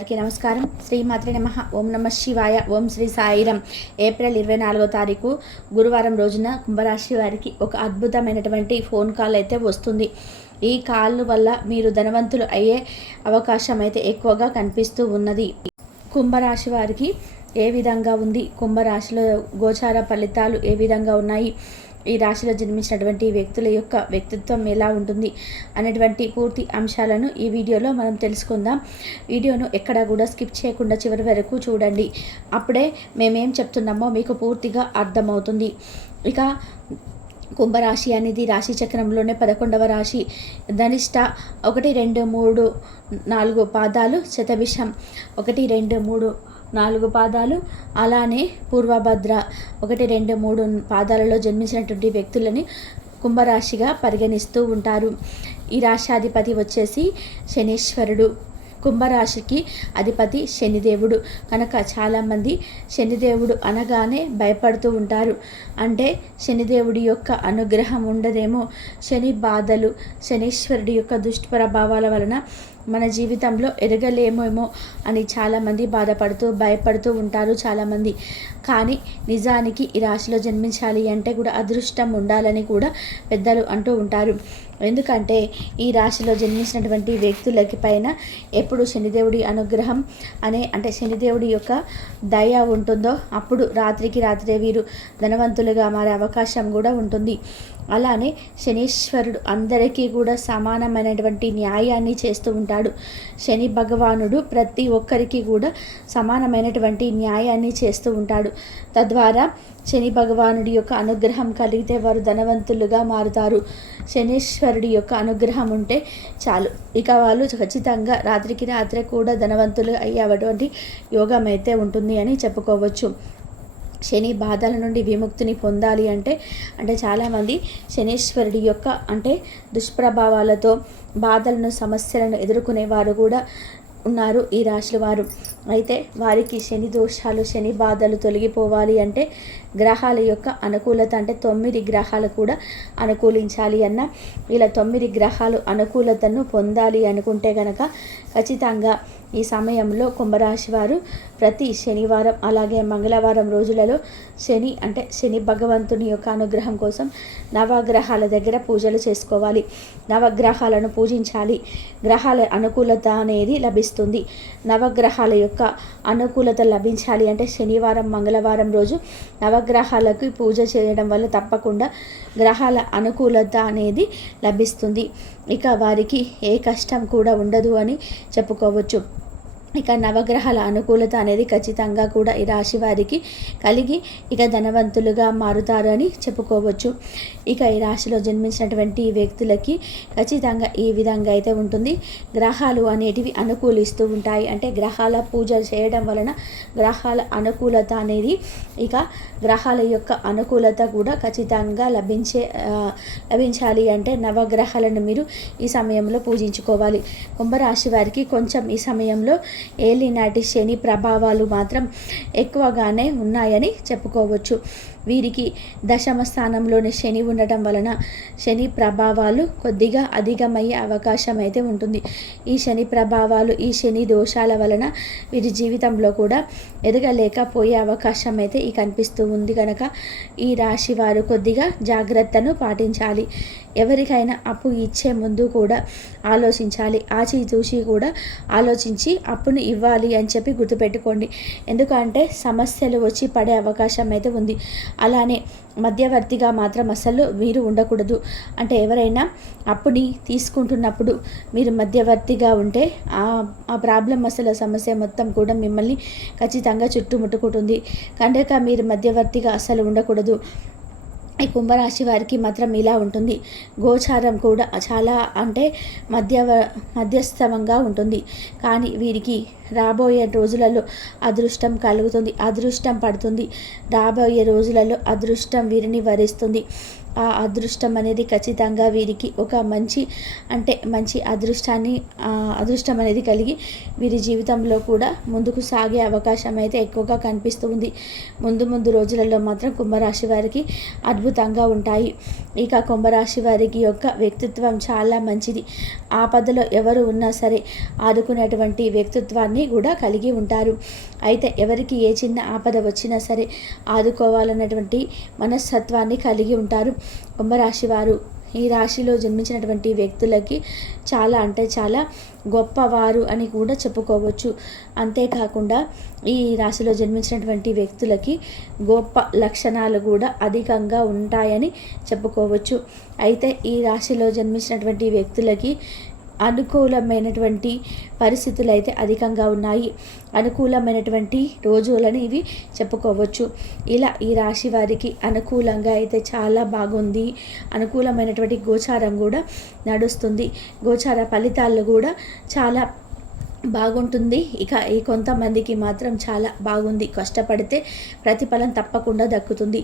అందరికీ నమస్కారం. శ్రీమాత్రే నమః. ఓం నమ శివాయ. ఓం శ్రీ సాయిరం. ఏప్రిల్ 24వ తారీఖు గురువారం రోజున కుంభరాశి వారికి ఒక అద్భుతమైనటువంటి ఫోన్ కాల్ అయితే వస్తుంది. ఈ కాల్ వల్ల మీరు ధనవంతులు అయ్యే అవకాశం అయితే ఎక్కువగా కనిపిస్తూ ఉన్నది. కుంభరాశి వారికి ఏ విధంగా ఉంది, కుంభరాశిలో గోచార ఫలితాలు ఏ విధంగా ఉన్నాయి, ఈ రాశిలో జన్మించినటువంటి వ్యక్తుల యొక్క వ్యక్తిత్వం ఎలా ఉంటుంది అనేటువంటి పూర్తి అంశాలను ఈ వీడియోలో మనం తెలుసుకుందాం. వీడియోను ఎక్కడా కూడా స్కిప్ చేయకుండా చివరి వరకు చూడండి. అప్పుడే మేమేం చెప్తున్నామో మీకు పూర్తిగా అర్థమవుతుంది. ఇక కుంభరాశి అనేది రాశి చక్రంలోనే 11వ రాశి. ధనిష్ట 1, 2, 3, 4 పాదాలు, శతభిషం 1, 2, 3, 4 పాదాలు, అలానే పూర్వభద్ర 1, 2, 3 పాదాలలో జన్మించినటువంటి వ్యక్తులని కుంభరాశిగా పరిగణిస్తూ ఉంటారు. ఈ రాశాధిపతి వచ్చేసి శనీశ్వరుడు. కుంభరాశికి అధిపతి శనిదేవుడు కనుక చాలామంది శనిదేవుడు అనగానే భయపడుతూ ఉంటారు. అంటే శనిదేవుడి యొక్క అనుగ్రహం ఉండదేమో, శని బాధలు, శనీశ్వరుడి యొక్క దుష్ప్రభావాల వలన మన జీవితంలో ఎదగలేమేమో అని చాలామంది బాధపడుతూ భయపడుతూ ఉంటారు చాలామంది. కానీ నిజానికి ఈ రాశిలో జన్మించాలి అంటే కూడా అదృష్టం ఉండాలని కూడా పెద్దలు అంటూ ఉంటారు. ఎందుకంటే ఈ రాశిలో జన్మించినటువంటి వ్యక్తులకి పైన ఎప్పుడు శనిదేవుడి అనుగ్రహం అంటే శనిదేవుడి యొక్క దయ ఉంటుందో అప్పుడు రాత్రికి రాత్రే వీరు ధనవంతులుగా మారే అవకాశం కూడా ఉంటుంది. అలానే శనీశ్వరుడు అందరికీ కూడా సమానమైనటువంటి న్యాయాన్ని చేస్తూ ఉంటాడు. శని భగవానుడు ప్రతి ఒక్కరికి కూడా సమానమైనటువంటి న్యాయాన్ని చేస్తూ ఉంటాడు. తద్వారా శని భగవానుడి యొక్క అనుగ్రహం కలిగితే వారు ధనవంతులుగా మారుతారు. శనీశ్వరుడి యొక్క అనుగ్రహం ఉంటే చాలు, ఇక వాళ్ళు ఖచ్చితంగా రాత్రికి రాత్రే కూడా ధనవంతులు అయ్యేటువంటి యోగం అయితే ఉంటుంది అని చెప్పుకోవచ్చు. శని బాధల నుండి విముక్తిని పొందాలి అంటే చాలామంది శనీశ్వరుడి యొక్క దుష్ప్రభావాలతో బాధలను సమస్యలను ఎదుర్కొనేవారు కూడా ఉన్నారు ఈ రాశుల వారు. అయితే వారికి శని దోషాలు, శని బాధలు తొలగిపోవాలి అంటే గ్రహాల యొక్క అనుకూలత 9 గ్రహాలు కూడా అనుకూలించాలి అన్న ఇలా 9 గ్రహాలు అనుకూలతను పొందాలి అనుకుంటే కనుక ఖచ్చితంగా ఈ సమయంలో కుంభరాశి వారు ప్రతి శనివారం అలాగే మంగళవారం రోజులలో శని భగవంతుని యొక్క అనుగ్రహం కోసం నవగ్రహాల దగ్గర పూజలు చేసుకోవాలి. నవగ్రహాలను పూజించాలి. గ్రహాల అనుకూలత అనేది లభిస్తుంది. నవగ్రహాల యొక్క అనుకూలత లభించాలి అంటే శనివారం మంగళవారం రోజు నవగ్రహాలకు పూజ చేయడం వల్ల తప్పకుండా గ్రహాల అనుకూలత అనేది లభిస్తుంది. ఇక వారికి ఏ కష్టం కూడా ఉండదు అని చెప్పుకోవచ్చు. ఇక నవగ్రహాల అనుకూలత అనేది ఖచ్చితంగా కూడా ఈ రాశి వారికి కలిగి ఇక ధనవంతులుగా మారుతారు అని చెప్పుకోవచ్చు. ఇక ఈ రాశిలో జన్మించినటువంటి వ్యక్తులకి ఖచ్చితంగా ఈ విధంగా అయితే ఉంటుంది. గ్రహాలు అనేటివి అనుకూలిస్తూ ఉంటాయి. గ్రహాల పూజ చేయడం వలన గ్రహాల అనుకూలత అనేది ఇక గ్రహాల యొక్క అనుకూలత కూడా ఖచ్చితంగా లభించాలి అంటే నవగ్రహాలను మీరు ఈ సమయంలో పూజించుకోవాలి. కుంభరాశి వారికి కొంచెం ఈ సమయంలో ఏలినాటి శని ప్రభావాలు మాత్రం ఎక్కువగానే ఉన్నాయని చెప్పుకోవచ్చు. వీరికి దశమ స్థానంలోని శని ఉండటం వలన శని ప్రభావాలు కొద్దిగా అధికమయ్యే అవకాశం అయితే ఉంటుంది. ఈ శని ప్రభావాలు, ఈ శని దోషాల వలన వీరి జీవితంలో కూడా ఎదగలేకపోయే అవకాశం అయితే కనిపిస్తూ ఉంది. కనుక ఈ రాశి వారు కొద్దిగా జాగ్రత్తను పాటించాలి. ఎవరికైనా అప్పు ఇచ్చే ముందు కూడా ఆలోచించాలి. ఆచితూచి కూడా ఆలోచించి అప్పును ఇవ్వాలి అని చెప్పి గుర్తుపెట్టుకోండి. ఎందుకంటే సమస్యలు వచ్చి పడే అవకాశం అయితే ఉంది. అలానే మధ్యవర్తిగా మాత్రం అసలు మీరు ఉండకూడదు. ఎవరైనా అప్పుని తీసుకుంటున్నప్పుడు మీరు మధ్యవర్తిగా ఉంటే ఆ ప్రాబ్లం అసలు సమస్య మొత్తం కూడా మిమ్మల్ని ఖచ్చితంగా చుట్టుముట్టుకుంటుంది. కనుక మీరు మధ్యవర్తిగా అసలు ఉండకూడదు. ఈ కుంభరాశి వారికి మాత్రం ఇలా ఉంటుంది. గోచారం కూడా చాలా మధ్యస్థంగా ఉంటుంది. కానీ వీరికి రాబోయే రోజులలో అదృష్టం కలుగుతుంది, అదృష్టం పడుతుంది. రాబోయే రోజులలో అదృష్టం వీరిని వరిస్తుంది. ఆ అదృష్టం అనేది ఖచ్చితంగా వీరికి ఒక మంచి అదృష్టం అనేది కలిగి వీరి జీవితంలో కూడా ముందుకు సాగే అవకాశం అయితే ఎక్కువగా కనిపిస్తూ ఉంది. ముందు రోజులలో మాత్రం కుంభరాశి వారికి అద్భుతంగా ఉంటాయి. ఇక కుంభరాశి వారికి యొక్క వ్యక్తిత్వం చాలా మంచిది. ఆపదలో ఎవరు ఉన్నా సరే ఆదుకునేటువంటి వ్యక్తిత్వాన్ని కూడా కలిగి ఉంటారు. అయితే ఎవరికి ఏ చిన్న ఆపద వచ్చినా సరే ఆదుకోవాలన్నటువంటి మనస్తత్వాన్ని కలిగి ఉంటారు కుంభరాశి వారు. ఈ రాశిలో జన్మించినటువంటి వ్యక్తులకి చాలా గొప్పవారు అని కూడా చెప్పుకోవచ్చు. అంతేకాకుండా ఈ రాశిలో జన్మించినటువంటి వ్యక్తులకి గొప్ప లక్షణాలు కూడా అధికంగా ఉంటాయని చెప్పుకోవచ్చు. అయితే ఈ రాశిలో జన్మించినటువంటి వ్యక్తులకి అనుకూలమైనటువంటి పరిస్థితులు అయితే అధికంగా ఉన్నాయి. అనుకూలమైనటువంటి రోజులని ఇవి చెప్పుకోవచ్చు. ఇలా ఈ రాశి వారికి అనుకూలంగా అయితే చాలా బాగుంది. అనుకూలమైనటువంటి గోచారం కూడా నడుస్తుంది. గోచార ఫలితాలు కూడా చాలా బాగుంటుంది. ఇక ఈ కొంతమందికి మాత్రం చాలా బాగుంది. కష్టపడితే ప్రతిఫలం తప్పకుండా దక్కుతుంది.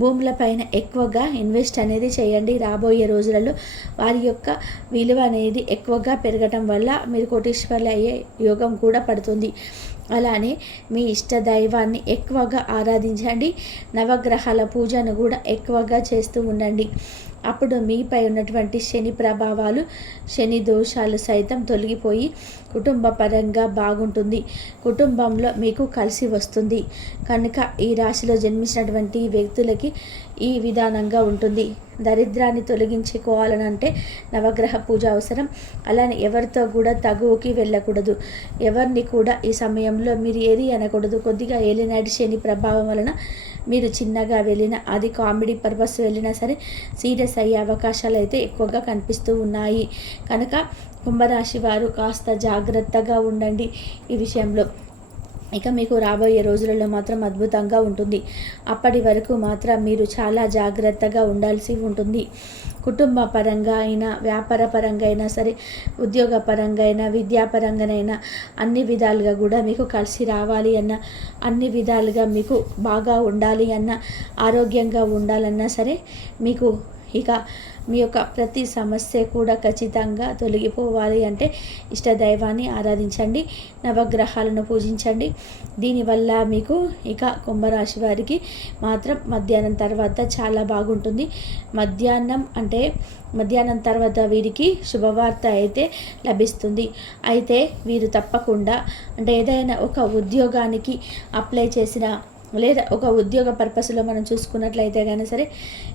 భూములపైన ఎక్కువగా ఇన్వెస్ట్ అనేది చేయండి. రాబోయే రోజులలో వారి యొక్క విలువ అనేది ఎక్కువగా పెరగటం వల్ల మీరు కోటీశ్వర్లు అయ్యే యోగం కూడా పడుతుంది. అలానే మీ ఇష్ట దైవాన్ని ఎక్కువగా ఆరాధించండి. నవగ్రహాల పూజను కూడా ఎక్కువగా చేస్తూ ఉండండి. అప్పుడు మీపై ఉన్నటువంటి శని ప్రభావాలు, శని దోషాలు సైతం తొలగిపోయి కుటుంబ పరంగా బాగుంటుంది. కుటుంబంలో మీకు కలిసి వస్తుంది. కనుక ఈ రాశిలో జన్మించినటువంటి వ్యక్తులకి ఈ విధానంగా ఉంటుంది. దరిద్రాన్ని తొలగించుకోవాలనంటే నవగ్రహ పూజ అవసరం. అలానే ఎవరితో కూడా తగువకి వెళ్ళకూడదు. ఎవరిని కూడా ఈ సమయంలో మీరు ఏది అనకూడదు. కొద్దిగా ఏలినాటి శని ప్రభావం వలన మీరు చిన్నగా వెళ్ళినా, అది కామెడీ పర్పస్ వెళ్ళినా సరే సీరియస్ అయ్యే అవకాశాలు అయితే ఎక్కువగా కనిపిస్తూ ఉన్నాయి. కనుక కుంభరాశి వారు కాస్త జాగ్రత్తగా ఉండండి ఈ విషయంలో. ఇక మీకు రాబోయే రోజులలో మాత్రం అద్భుతంగా ఉంటుంది. అప్పటి వరకు మాత్రం మీరు చాలా జాగ్రత్తగా ఉండాల్సి ఉంటుంది. కుటుంబ పరంగా అయినా, వ్యాపార పరంగా అయినా సరే, ఉద్యోగ పరంగా అయినా, విద్యాపరంగానైనా అన్ని విధాలుగా కూడా మీకు కలిసి రావాలి అన్న, అన్ని విధాలుగా మీకు బాగా ఉండాలి అన్న, ఆరోగ్యంగా ఉండాలన్నా సరే మీకు ఇక మీ యొక్క ప్రతి సమస్య కూడా ఖచ్చితంగా తొలగిపోవాలి అంటే ఇష్టదైవాన్ని ఆరాధించండి, నవగ్రహాలను పూజించండి. దీనివల్ల మీకు ఇక కుంభరాశి వారికి మాత్రం మధ్యాహ్నం తర్వాత చాలా బాగుంటుంది. మధ్యాహ్నం తర్వాత వీరికి శుభవార్త అయితే లభిస్తుంది. అయితే వీరు తప్పకుండా ఏదైనా ఒక ఉద్యోగానికి అప్లై చేసిన, లేదా ఒక ఉద్యోగ పర్పస్లో మనం చూసుకున్నట్లయితే కానీ సరే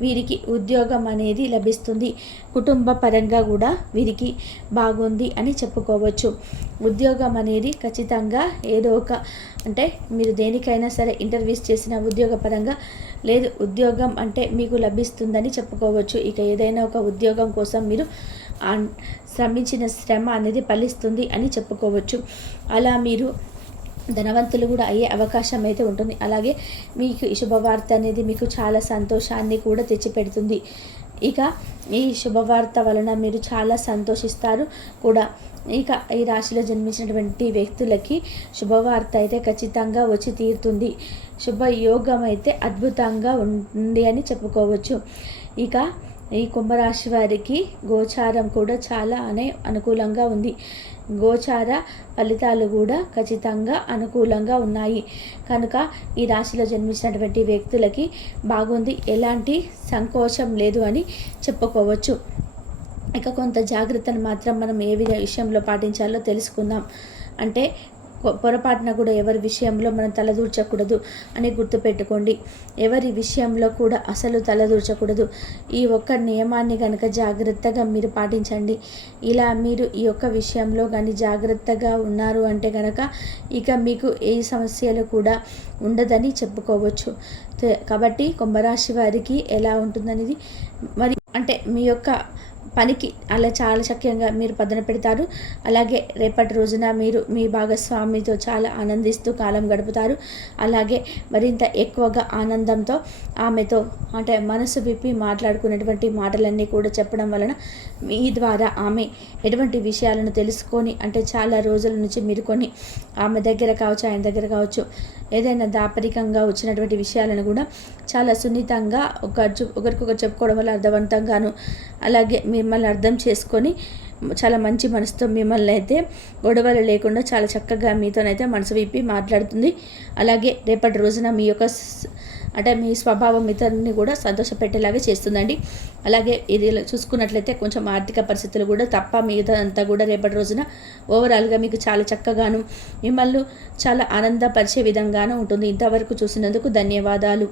వీరికి ఉద్యోగం అనేది లభిస్తుంది. కుటుంబ పరంగా కూడా వీరికి బాగుంది అని చెప్పుకోవచ్చు. ఉద్యోగం అనేది ఖచ్చితంగా ఏదో ఒక మీరు దేనికైనా సరే ఇంటర్వ్యూస్ చేసిన ఉద్యోగ పరంగా లేదు, ఉద్యోగం మీకు లభిస్తుందని చెప్పుకోవచ్చు. ఇక ఏదైనా ఒక ఉద్యోగం కోసం మీరు శ్రమించిన శ్రమ అనేది ఫలిస్తుంది అని చెప్పుకోవచ్చు. అలా మీరు ధనవంతులు కూడా అయ్యే అవకాశం అయితే ఉంటుంది. అలాగే మీకు ఈ శుభవార్త అనేది మీకు చాలా సంతోషాన్ని కూడా తెచ్చిపెడుతుంది. ఇక ఈ శుభవార్త వలన మీరు చాలా సంతోషిస్తారు కూడా. ఇక ఈ రాశిలో జన్మించినటువంటి వ్యక్తులకి శుభవార్త అయితే ఖచ్చితంగా వచ్చి తీరుతుంది. శుభయోగం అయితే అద్భుతంగా ఉంది అని చెప్పుకోవచ్చు. ఇక ఈ కుంభరాశి వారికి గోచారం కూడా చాలా అనుకూలంగా ఉంది. గోచార ఫలితాలు కూడా ఖచ్చితంగా అనుకూలంగా ఉన్నాయి. కనుక ఈ రాశిలో జన్మించినటువంటి వ్యక్తులకి బాగుంది, ఎలాంటి సంకోచం లేదు అని చెప్పుకోవచ్చు. ఇక కొంత జాగ్రత్తను మాత్రం మనం ఏ విషయంలో పాటించాలో తెలుసుకుందాం. పొరపాటున కూడా ఎవరి విషయంలో మనం తలదూర్చకూడదు అని గుర్తుపెట్టుకోండి. ఎవరి విషయంలో కూడా అసలు తలదూర్చకూడదు. ఈ ఒక్క నియమాన్ని కనుక జాగ్రత్తగా మీరు పాటించండి. ఇలా మీరు ఈ ఒక్క విషయంలో కానీ జాగ్రత్తగా ఉన్నారు అంటే కనుక ఇక మీకు ఏ సమస్యలు కూడా ఉండదని చెప్పుకోవచ్చు. కాబట్టి కుంభరాశి వారికి ఎలా ఉంటుందనేది మరి మీ యొక్క పనికి అలా చాలా చక్కగా మీరు పదున పెడతారు. అలాగే రేపటి రోజున మీరు మీ భాగస్వామితో చాలా ఆనందిస్తూ కాలం గడుపుతారు. అలాగే మరింత ఎక్కువగా ఆనందంతో ఆమెతో అంటే మనసు విప్పి మాట్లాడుకునేటువంటి మాటలన్నీ కూడా చెప్పడం వలన మీ ద్వారా ఆమె ఎటువంటి విషయాలను తెలుసుకొని అంటే చాలా రోజుల నుంచి మీరు కొన్ని ఆమె దగ్గర కావచ్చు, ఆయన దగ్గర కావచ్చు, ఏదైనా దాపరికంగా వచ్చినటువంటి విషయాలను కూడా చాలా సున్నితంగా ఒకరికొకరు చెప్పుకోవడం వల్ల అర్థవంతంగాను, అలాగే మిమ్మల్ని అర్థం చేసుకొని చాలా మంచి మనసుతో మిమ్మల్ని అయితే గొడవలు లేకుండా చాలా చక్కగా మీతోనైతే మనసు విప్పి మాట్లాడుతుంది. అలాగే రేపటి రోజున మీ యొక్క అంటే మీ స్వభావం ఇతరుని కూడా సంతోషపెట్టేలాగా చేస్తుందండి. అలాగే ఇది చూసుకున్నట్లయితే కొంచెం ఆర్థిక పరిస్థితులు కూడా తప్ప మిగతా అంతా కూడా రేపటి రోజున ఓవరాల్గా మీకు చాలా చక్కగాను మిమ్మల్ని చాలా ఆనందపరిచే విధంగాను ఉంటుంది. ఇంతవరకు చూసినందుకు ధన్యవాదాలు.